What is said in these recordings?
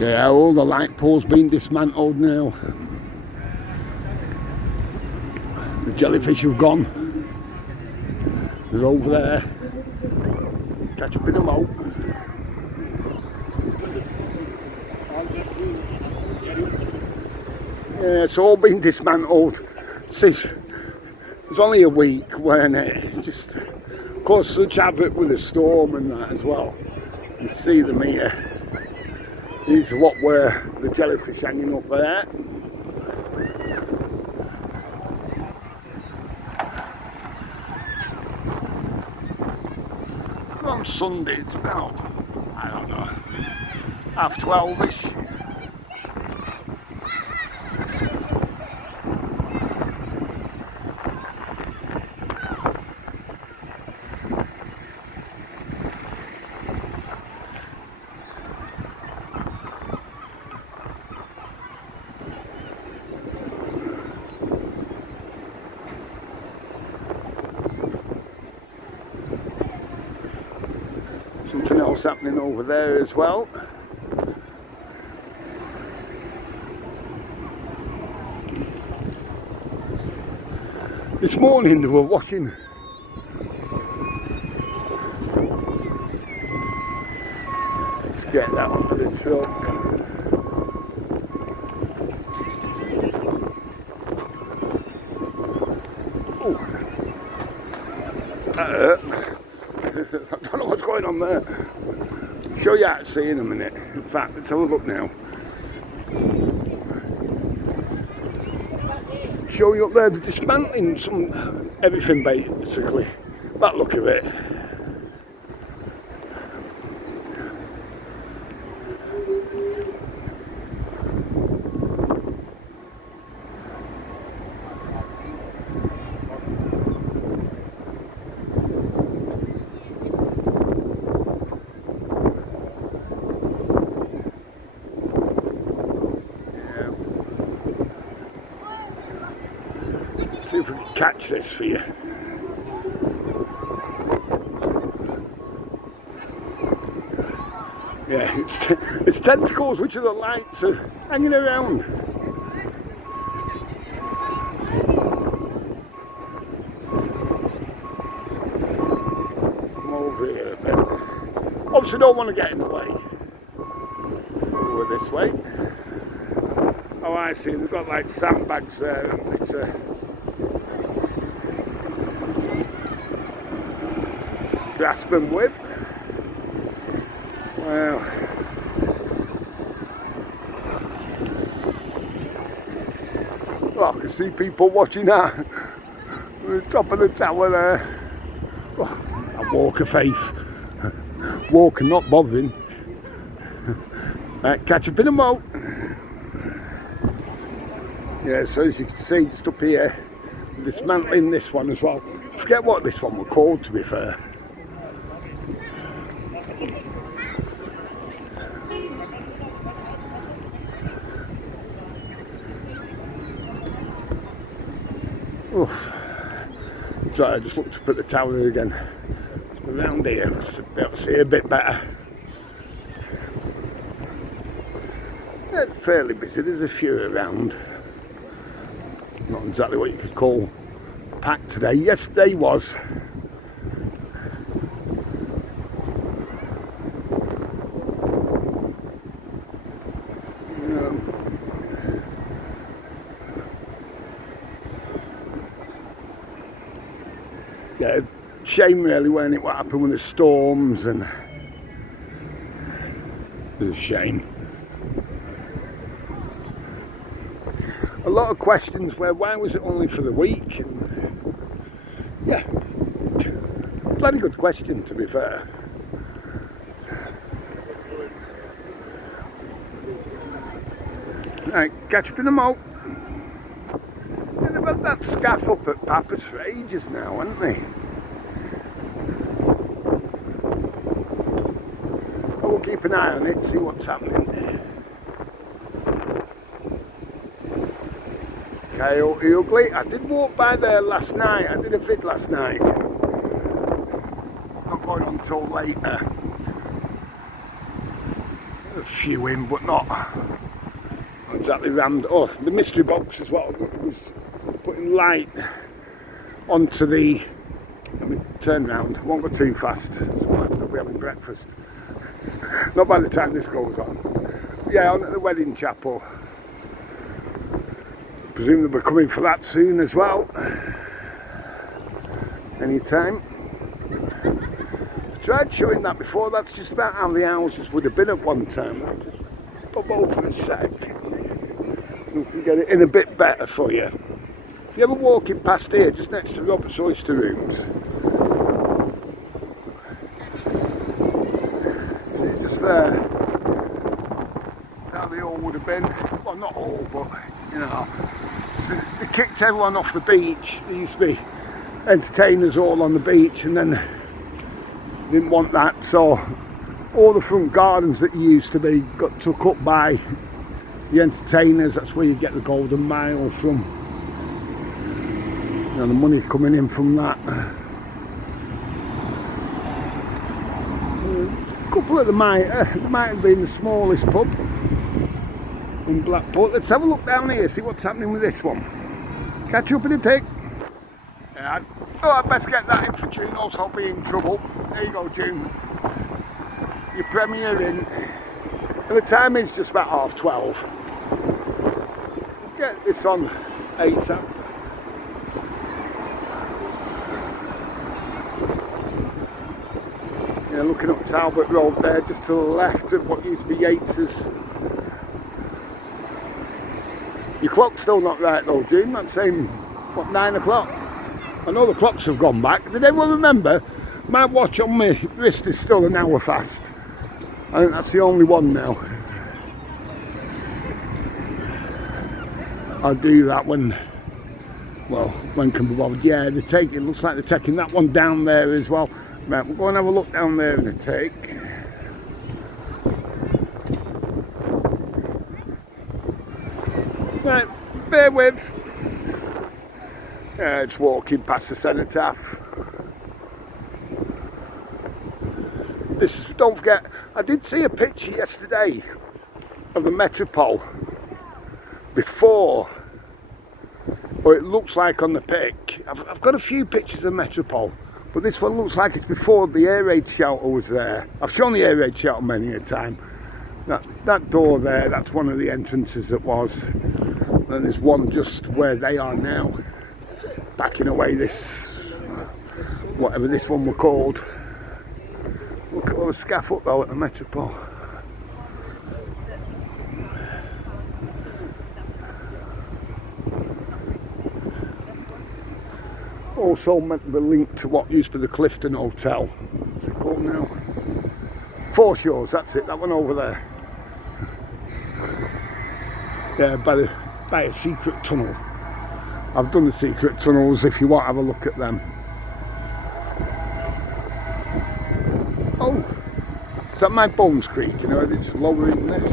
Yeah, all the Lightpool's been dismantled now. The jellyfish have gone. They're over there. Catch up in a moat. Yeah, it's all been dismantled. See, it's only a week when it just caused such havoc with the storm and that as well. You see them here. These are what were the jellyfish hanging up there. On Sunday it's about, I don't know, 12:30ish. Something else happening over there as well. This morning they were washing. Let's get that onto the truck. Oh, that hurt. I don't know what's going on there. I'll show you how to see in a minute. In fact, let's have a look now. Show you up there, the dismantling some everything basically. That look of it. See if we can catch this for you. Yeah, it's tentacles which are the lights are hanging around. Come over here a bit. Obviously don't want to get in the way. Over this way. Oh, I see, they've got like sandbags there and it's grasping with. Well, oh, I can see people watching that at the top of the tower there. Oh, a walk of faith. Walk and not bothering. Right, catch up in a moat. Yeah, so as you can see, just up here, dismantling this one as well. I forget what this one was called, to be fair. Oof. So I just looked up at the tower again. Around here, to be able to see a bit better. Yeah, it's fairly busy, there's a few around. Not exactly what you could call packed today. Yesterday was. Yeah, shame really when what happened with the storms, and it's a shame. A lot of questions where why was it only for the week, and yeah, bloody good question to be fair. Right, catch up in the moat. They've had that scaff up at Papa's for ages now, haven't they? I will keep an eye on it, see what's happening. Coyote Ugly. I did walk by there last night. I did a vid last night. It's not going on till later. a few in, but not exactly rammed. Oh, the mystery box as well. Was putting light onto the. Let me turn round. I won't go too fast. So I might still be having breakfast. Not by the time this goes on. Yeah, on at the wedding chapel. Presume they'll be coming for that soon as well. Anytime. I tried showing that before. That's just about how the houses would have been at one time. I'll just pop over a sec. We can get it in a bit better for you. If you ever walking past here, just next to Robert's Oyster Rooms, see just there, that's how they all would have been. Well, not all, but you know, so they kicked everyone off the beach. There used to be entertainers all on the beach, and then didn't want that, so all the front gardens that used to be got took up by the entertainers. That's where you get the Golden Mile from. You know, the money coming in from that. A couple of them might have been the smallest pub in Blackpool. Let's have a look down here, see what's happening with this one. Catch you up in a tick. Yeah, I thought I'd best get that in for June, else I'll be in trouble. There you go, June. Your premiere in. And the time is just about 12:30. Get this on ASAP. Yeah, looking up Talbot Road there, just to the left of what used to be Yates's. Your clock's still not right though, June. That's saying, what, 9 o'clock? I know the clocks have gone back. Did everyone remember? My watch on my wrist is still an hour fast. I think that's the only one now. I'll do that when can be bothered. Yeah, it looks like they're taking that one down there as well. Right, we'll go and have a look down there in a take. Right, bear with. Yeah, it's walking past the cenotaph. Don't forget, I did see a picture yesterday of the Metropole before, or it looks like on the pic. I've got a few pictures of the Metropole, but this one looks like it's before the air raid shelter was there. I've shown the air raid shelter many a time. That door there, that's one of the entrances that was. And there's one just where they are now, backing away this, whatever this one were called. Look at all the scaffold though at the Metropole. Also meant to be linked to what used to be the Clifton Hotel. What's it called now? Foreshores, that's it, that one over there. Yeah, by a secret tunnel. I've done the secret tunnels if you want to have a look at them. Oh, is that my bones creaking or is it lowering this?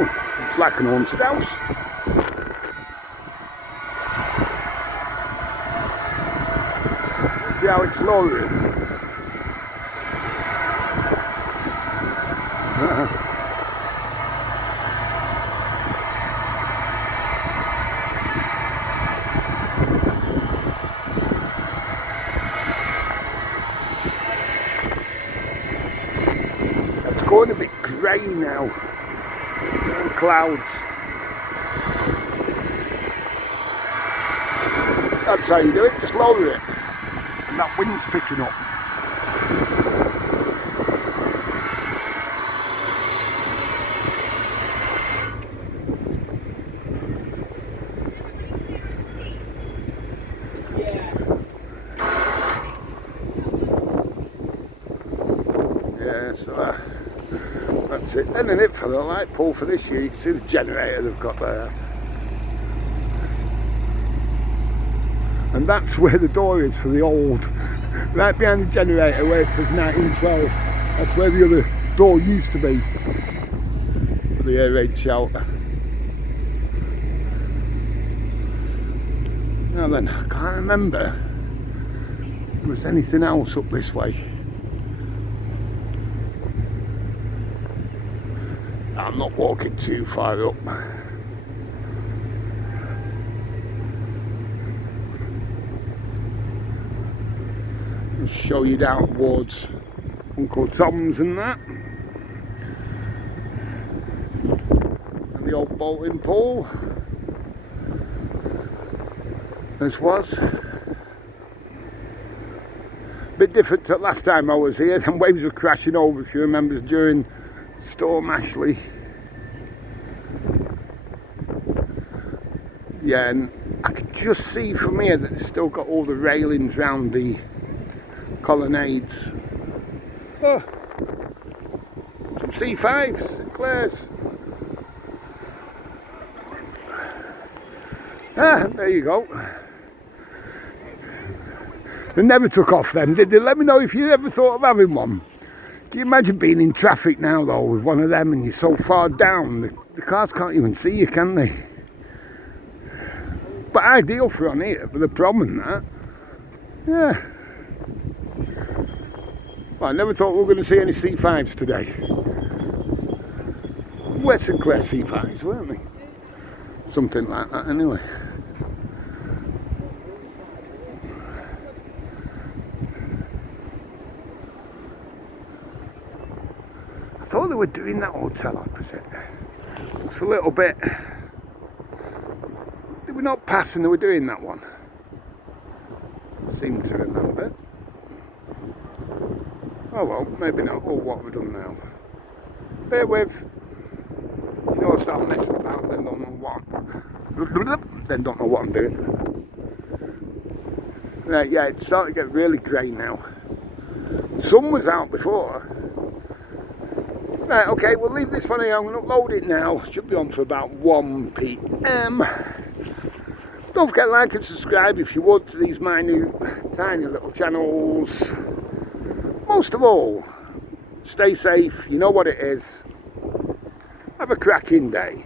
Oh, it's like an haunted house. See how it's lowering? It's going a bit grey now. Clouds. That's how you do it, just lower it. And that wind's picking up. Yeah, so that's it then, isn't it, for the Lightpool for this year. You can see the generator they've got there. And that's where the door is for the old, right behind the generator where it says 1912. That's where the other door used to be for the air raid shelter. Now then, I can't remember if there was anything else up this way. I'm not walking too far up. I'll show you down towards Uncle Tom's and that. And the old bowling pool. This was a bit different to last time I was here. Them waves were crashing over, if you remember, during Storm Ashley. Yeah, and I could just see from here that it's still got all the railings round the colonnades. Oh, some C5's, Sinclair's. Ah, there you go. They never took off them, did they? Let me know if you ever thought of having one. Can you imagine being in traffic now though with one of them and you're so far down, the cars can't even see you, can they? But ideal for on here, but the problem that, yeah. Well, I never thought we were going to see any C5's today. We're Sinclair C5's, weren't we? Something like that anyway. I thought they were doing that hotel opposite. It's a little bit... They were not passing, they were doing that one. I seem to remember. Oh well, maybe not. Oh, what have we done now? Bear with. You know, I start messing about, then don't know what. Then don't know what I'm doing. Right, yeah, it's starting to get really grey now. Sun was out before. Right, okay, we'll leave this one here. I'm going to upload it now. Should be on for about 1 PM. Don't forget to like and subscribe if you would to these minute, tiny little channels. Most of all, stay safe. You know what it is. Have a cracking day.